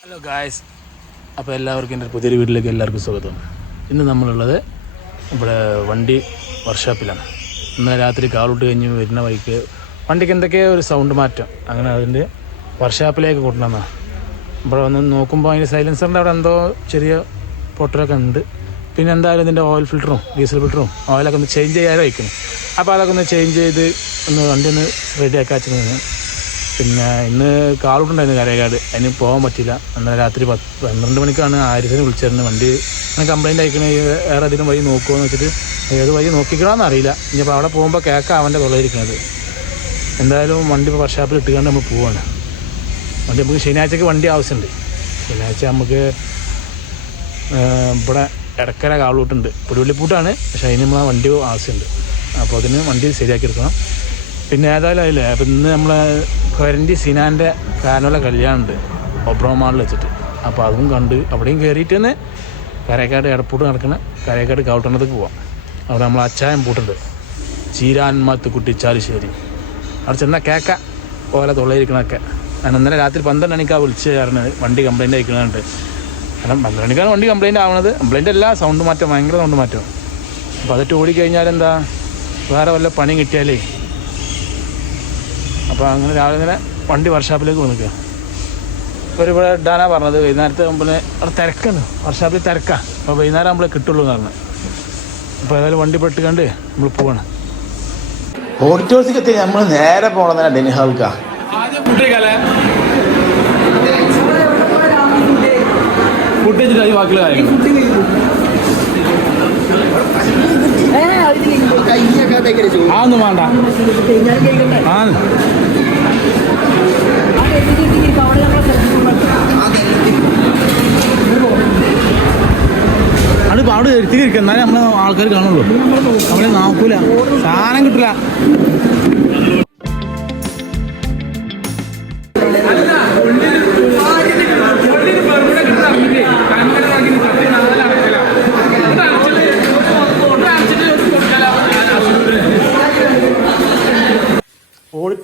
Hello guys അപ്പോൾ എല്ലാവർക്കും എന്റെ പുതിയൊരു വീട്ടിലേക്ക് എല്ലാവർക്കും സ്വാഗതം. ഇന്ന് നമ്മളുള്ളത് ഇവിടെ വണ്ടി വർക്ക്ഷോപ്പിലാണ് ഇന്നലെ രാത്രി കാളൂട്ട് കഴിഞ്ഞ് വരുന്ന വഴിക്ക് വണ്ടിക്ക് എന്തൊക്കെയോ ഒരു സൗണ്ട് മാറ്റം അങ്ങനെ അതിന്റെ വർക്ക്ഷോപ്പിലേക്ക് കൊണ്ടുവന്നാണ് ഇവിടെ വന്ന് നോക്കുമ്പോൾ അതിന്റെ സൈലൻസറിന്റെ അവിടെ എന്തോ ചെറിയ പൊട്ടലൊക്കെ ഉണ്ട്. പിന്നെ എന്തായാലും ഇതിന്റെ ഓയിൽ ഫിൽറ്ററും ഡീസൽ ഫിൽറ്ററും ഓയിലൊക്കെ ഒന്ന് ചേഞ്ച് ചെയ്യാതെ വയ്ക്കുന്നു. അപ്പോൾ അതൊക്കെ ഒന്ന് ചേഞ്ച് ചെയ്ത് ഒന്ന് വണ്ടി ഒന്ന് റെഡി റെഡിയാക്കി വെച്ചത് പിന്നെ ഇന്ന് കാളുണ്ടായിരുന്നു കരയക്കാട് അതിന് പോകാൻ പറ്റില്ല അന്നേരം രാത്രി പത്ത് പന്ത്രണ്ട് മണിക്കാണ് ആരിസിനെ വിളിച്ചിരുന്നത്. വണ്ടി അങ്ങനെ കംപ്ലൈന്റ് അയക്കണേ വേറെ അതിനും വഴി നോക്കുമോ എന്ന് വെച്ചിട്ട് ഏത് വഴി നോക്കിക്കണമെന്ന് അറിയില്ല. ഇനിയിപ്പോൾ അവിടെ പോകുമ്പോൾ കേൾക്കാം അവന്റെ തൊള്ളയിരിക്കുന്നത് എന്തായാലും വണ്ടി ഇപ്പോൾ വർഷാപ്പിൽ ഇട്ടുകൊണ്ട് നമ്മൾ പോവാണ്. വണ്ടി നമുക്ക് ശനിയാഴ്ചക്ക് വണ്ടി ആവശ്യമുണ്ട് ശനിയാഴ്ച നമുക്ക് ഇവിടെ ഇടക്കര കാളൂട്ടുണ്ട്. പുടിവെള്ളിപ്പൂട്ടാണ് പക്ഷേ അതിന് നമ്മൾ വണ്ടി ആവശ്യമുണ്ട് അപ്പോൾ അതിന് വണ്ടി ശരിയാക്കി എടുക്കണം. പിന്നെ ഏതായാലും അതില്ലേ അപ്പം ഇന്ന് നമ്മൾ കൊരണ്ടി സിനാന്റെ കാരനുള്ള കല്യാണമുണ്ട് ഒബ്രോമാളിൽ വെച്ചിട്ട്. അപ്പോൾ അതും കണ്ട് അവിടെയും കയറിയിട്ട് തന്നെ കരയക്കാട് എയർപോർട്ട് നടക്കുന്ന കരയക്കാട് കൗട്ടണത്തേക്ക് പോവാം. അവിടെ നമ്മൾ അച്ചായം പൂട്ടുണ്ട്. ചീരാൻമാത്ത് കുട്ടിച്ചാലിശ്ശേരി. അവിടെ ചെന്നാൽ കേക്ക. പോലെ തൊള്ളയിരിക്കണൊക്കെ ഞാൻ ഇന്നലെ രാത്രി പന്ത്രണ്ട് മണിക്കാണ് വിളിച്ച് കാരണം വണ്ടി കംപ്ലൈന്റ് അയക്കുന്നുണ്ട് കാരണം പന്ത്രണ്ട് മണിക്കാണ് വണ്ടി കംപ്ലൈന്റ് ആവണത്. കംപ്ലൈന്റ് അല്ല സൗണ്ട് മാറ്റം ഭയങ്കര സൗണ്ട് മാറ്റം. അപ്പോൾ അതിട്ട് ഓടിക്കഴിഞ്ഞാൽ എന്താ വേറെ വല്ല പണി കിട്ടിയാലേ. അപ്പോൾ അങ്ങനെ രാവിലെ ഇങ്ങനെ വണ്ടി വർക്ക്ഷോപ്പിലേക്ക് വന്നിക്കുക ഒരു ഇവിടെ ഇടാനാ പറഞ്ഞത് വൈകുന്നേരത്തെ മുമ്പിന് അവിടെ തിരക്കാണ്. വർക്ക്ഷോപ്പിൽ തിരക്കാണ് അപ്പോൾ വൈകുന്നേരം നമ്മളെ കിട്ടുള്ളൂ എന്ന് പറഞ്ഞു. അപ്പോൾ ഏതായാലും വണ്ടി പെട്ടുകണ്ട് നമ്മൾ പോവാണ്. ഓഡിറ്റോറിയത്തിക്ക് എത്തി നമ്മൾ നേരെ പോകണം ഡെനി ഹാൾക്കാ. ആദ്യം ഫുഡ് ഫുഡ് ബാക്കിയുള്ള കാര്യങ്ങൾ അതൊന്നും വേണ്ട. ആ അത് ഇപ്പൊ അവിടെ എത്തിയിരിക്കും എന്നാലേ നമ്മളെ ആൾക്കാർ കാണുള്ളൂ. നമ്മളെ നോക്കൂല സാധനം കിട്ടില്ല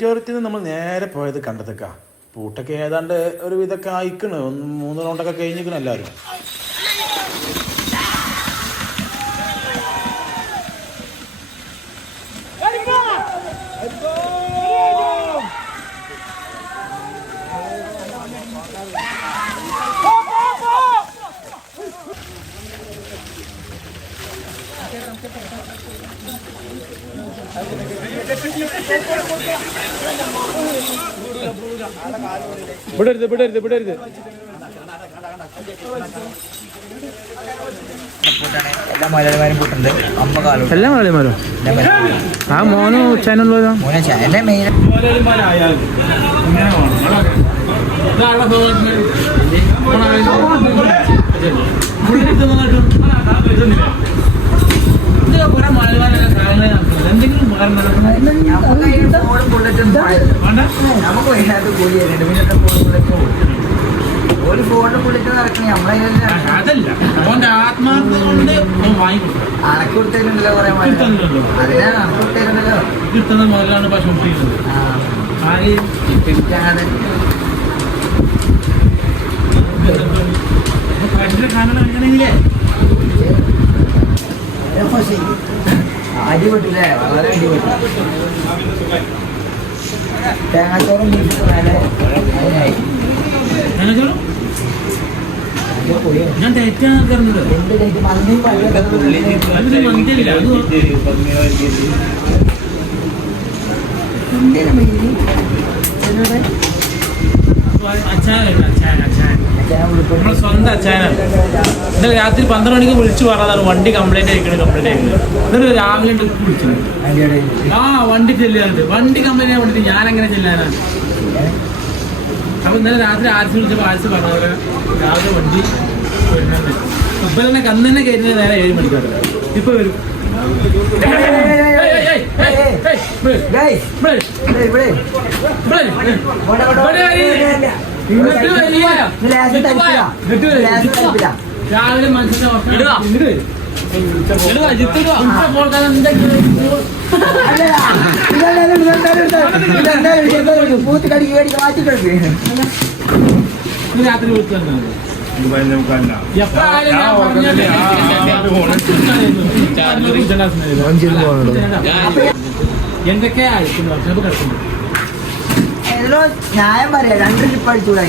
ഓഡിറ്റോറിയത്തിൽ നിന്ന് നമ്മൾ നേരെ പോയത് കണ്ടതൊക്കെ. പൂട്ടൊക്കെ ഏതാണ്ട് ഒരു അയക്കണ് ഒന്ന് മൂന്ന് റൗണ്ടൊക്കെ കഴിഞ്ഞിരിക്കണം എല്ലാവരും വിടരുത് വിടരുത് വിടരുത് എല്ലാ മലയാളിമാരും കൂട്ടുണ്ട് അമ്പ കാലം എല്ലാ മലയാളിമാരോ ആ മോനോ ചാനലുള്ളതോ മോനെ എന്റെ മെയിൻ ബുള്ളറ്റും നമുക്ക് അതല്ല. ഓന്റെ ആത്മാർത്ഥത കൊണ്ട് വാങ്ങിക്കൊടുക്കും അണക്ക് കൊടുത്തതിലുണ്ടല്ലോ കുറെ മഴ അതിനാണ് അണക്ക് കൊടുത്തതിലുണ്ടല്ലോ കിട്ടുന്ന മുതലാണ് ചെയ്യുന്നത്. ആ. ആര്? കാണണം എങ്ങനെയെങ്കിലേ അടിപൊട്ടില്ലേ വളരെ അടിപൊട്ടി. തേങ്ങാച്ചോറും ബീഫും അതിനായി പൊടിയോ സ്വന്തം രാത്രി പന്ത്രണ്ട് മണിക്ക് വിളിച്ചു പറഞ്ഞതാണ് വണ്ടി കംപ്ലൈന്റ് ആയിരിക്കണം കംപ്ലൈന്റ് ആയിരിക്കണം രാവിലെ വിളിച്ചത് ആ വണ്ടി ചെല്ലാറുണ്ട് വണ്ടി കംപ്ലൈന്റ് ആയി ഞാൻ എങ്ങനെ ചെല്ലാനാണ്. അപ്പൊ ഇന്നലെ രാത്രി ആർസി വിളിച്ചപ്പോൾ ആർസി പറഞ്ഞ രാവിലെ വണ്ടി ഇപ്പൊ തന്നെ കന്ന് തന്നെ കയറ്റുന്നത് നേരെ ഏഴ് മണിക്കാണ് ഇപ്പൊ വരും. രാവിലെ. പൂത്ത് കടിക്ക് രാത്രി വിളിച്ചു എന്തൊക്കെയാ അയക്കുന്നു ഇതിലോ ന്യായം പറയാ. രണ്ട് ട്രിപ്പ് അടിച്ചുകൂടാ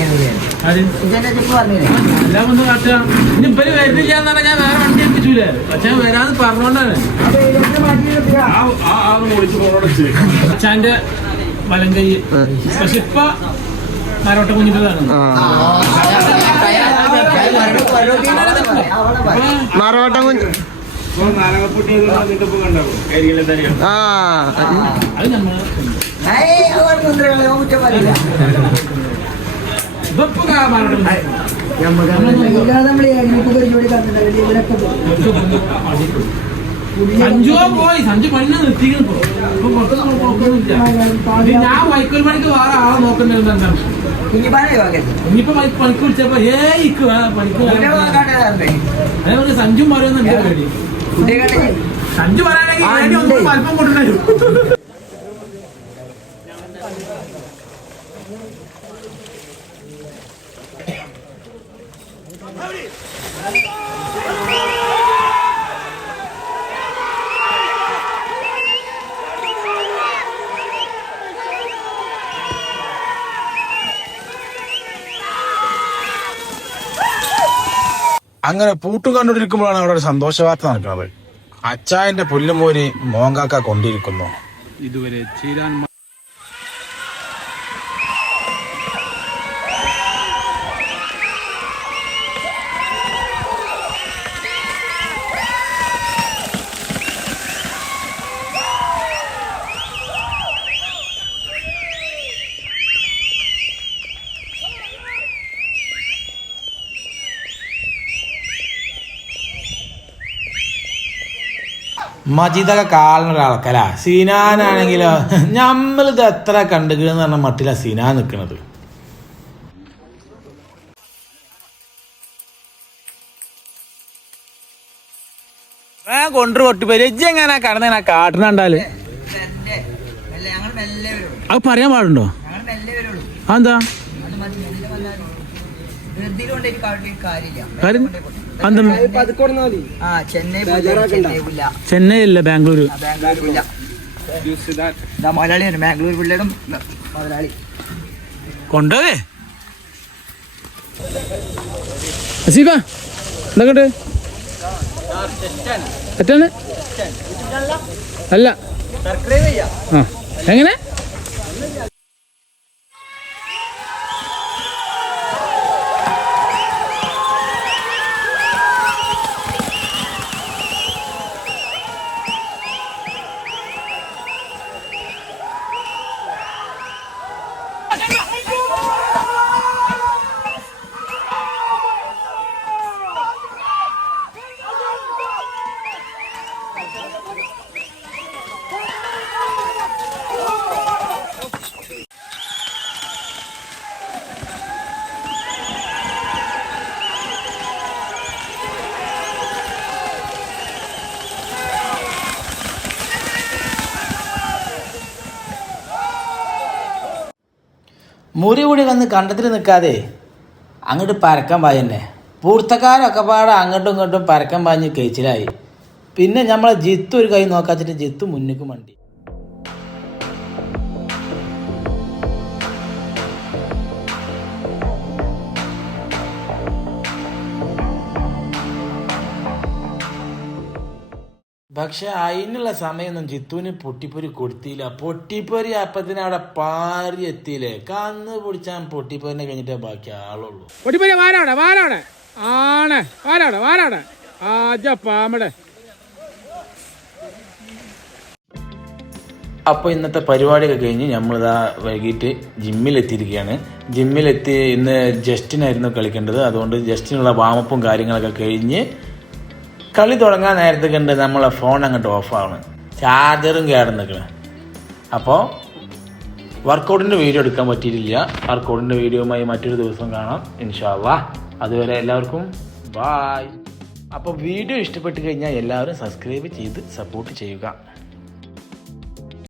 വരാന്ന് പറഞ്ഞോണ്ടാണ്. അച്ഛാന്റെ വലം കൈ. പക്ഷെ ഇപ്പൊ മരോട്ട കുഞ്ഞിട്ടതാണ്. അവളെ പറ. മറവട്ടം കുഞ്ഞ് ആ അത് നമ്മൾ ഏയ്, അവൾ മുദ്രകളെ ഓൻ കുറ്റം പറയില്ല. ഇപ്പൊ ഇപ്പൊ മരോട്ട ഇല്ലാതെ നമ്മൾ എങ്ങനെയൊക്കെ പരിപാടി ഇവരൊക്കെ പോകും. സഞ്ജു പോയി. സഞ്ജു പണി നിർത്തിക്കുന്നു ഞാൻ വൈക്കോൽ പണിക്ക് വേറെ ആളെ നോക്കുന്നുണ്ട് പണിക്ക് വിളിച്ചപ്പോ ഇക്ക് പണിക്ക്. സഞ്ജു പറയുന്നുണ്ട് സഞ്ജു പറയാണെങ്കിൽ. അല്പം കൊണ്ടുവരും അങ്ങനെ പൂട്ടും കണ്ടുകൊണ്ടിരിക്കുമ്പോഴാണ് അവിടെ ഒരു സന്തോഷവാർത്ത നടക്കുന്നത്. അച്ചായന്റെ പുല്ലുമോര് മോങ്കാക്ക കൊണ്ടിരിക്കുന്നു. ഇതുവരെ ചീരാൻ മജീദൊക്കെ ഒരാൾക്കല്ല സീനാനാണെങ്കിലോ നമ്മളിത് എത്ര കണ്ടുകിന്ന് പറഞ്ഞ മട്ടില സീനാ നിൽക്കുന്നത് കൊണ്ടു പൊട്ടിപ്പോയി. എജ്ജ് എങ്ങനെ കടന്ന കാട്ടിനുണ്ടാൽ. അത് പറയാൻ പാടുണ്ടോ. അതെന്താ? കാര്യം ചെന്നൈ അല്ല ബാംഗ്ലൂര്. ബാംഗ്ലൂർ ഇല്ല. ഇതാ മലയാളിയാണ് ബാംഗ്ലൂർ പിള്ളേരും മുതലാളി. കൊണ്ടുപോവേ. അസീഫ എന്തൊക്കെ തെറ്റാണ്. അല്ല. ആ എങ്ങനെ? മുറി കൂടി വന്ന് കണ്ടത്തിൽ നിൽക്കാതെ അങ്ങോട്ട് പരക്കം പായന്നെ. പൂർത്തക്കാരൊക്കെ പാടെ അങ്ങോട്ടും ഇങ്ങോട്ടും പരക്കം പാഞ്ഞ് കഴിച്ചിലായി പിന്നെ നമ്മളെ ജിത്തു ഒരു കൈ നോക്കാച്ചിട്ട് ജിത്തു മുന്നിക്ക് മണ്ടി. പക്ഷെ അതിനുള്ള സമയമൊന്നും ജിത്തുവിന് പൊട്ടിപ്പൊരി കൊടുത്തില്ല. പൊട്ടിപ്പൊരി അപ്പത്തിന് അവിടെ പാറി എത്തിയില്ലേ കന്ന് പിടിച്ചാൻ പൊട്ടിപ്പൊരിനെ കഴിഞ്ഞിട്ടേ ബാക്കി ആളുള്ളൂ. പൊട്ടിപ്പൊരി വാരാടെ വാരാടെ ആണ്. വാരാടെ വാരാടെ ആദ്യ പാമ്പടെ. അപ്പോൾ ഇന്നത്തെ പരിപാടിയൊക്കെ കഴിഞ്ഞ് നമ്മളിതാ വൈകിട്ട് ജിമ്മിലെത്തിയിരിക്കുകയാണ്. ജിമ്മിലെത്തി ഇന്ന് ജസ്റ്റിനായിരുന്നു കളിക്കേണ്ടത്. അതുകൊണ്ട് ജസ്റ്റിനുള്ള വാമപ്പും കാര്യങ്ങളൊക്കെ കഴിഞ്ഞ് കളി തുടങ്ങാൻ നേരത്തെ കണ്ട് നമ്മളെ ഫോൺ അങ്ങോട്ട് ഓഫാണ് ചാർജറും കേട നിൽക്കണം അപ്പോൾ വർക്കൗട്ടിന്റെ വീഡിയോ എടുക്കാൻ പറ്റിയിട്ടില്ല. വർക്കൗട്ടിന്റെ വീഡിയോയുമായി മറ്റൊരു ദിവസം കാണാം. ഇൻഷാവ അതുവരെ എല്ലാവർക്കും ബായ് അപ്പോൾ വീഡിയോ ഇഷ്ടപ്പെട്ട് കഴിഞ്ഞാൽ എല്ലാവരും സബ്സ്ക്രൈബ് ചെയ്ത് സപ്പോർട്ട് ചെയ്യുക.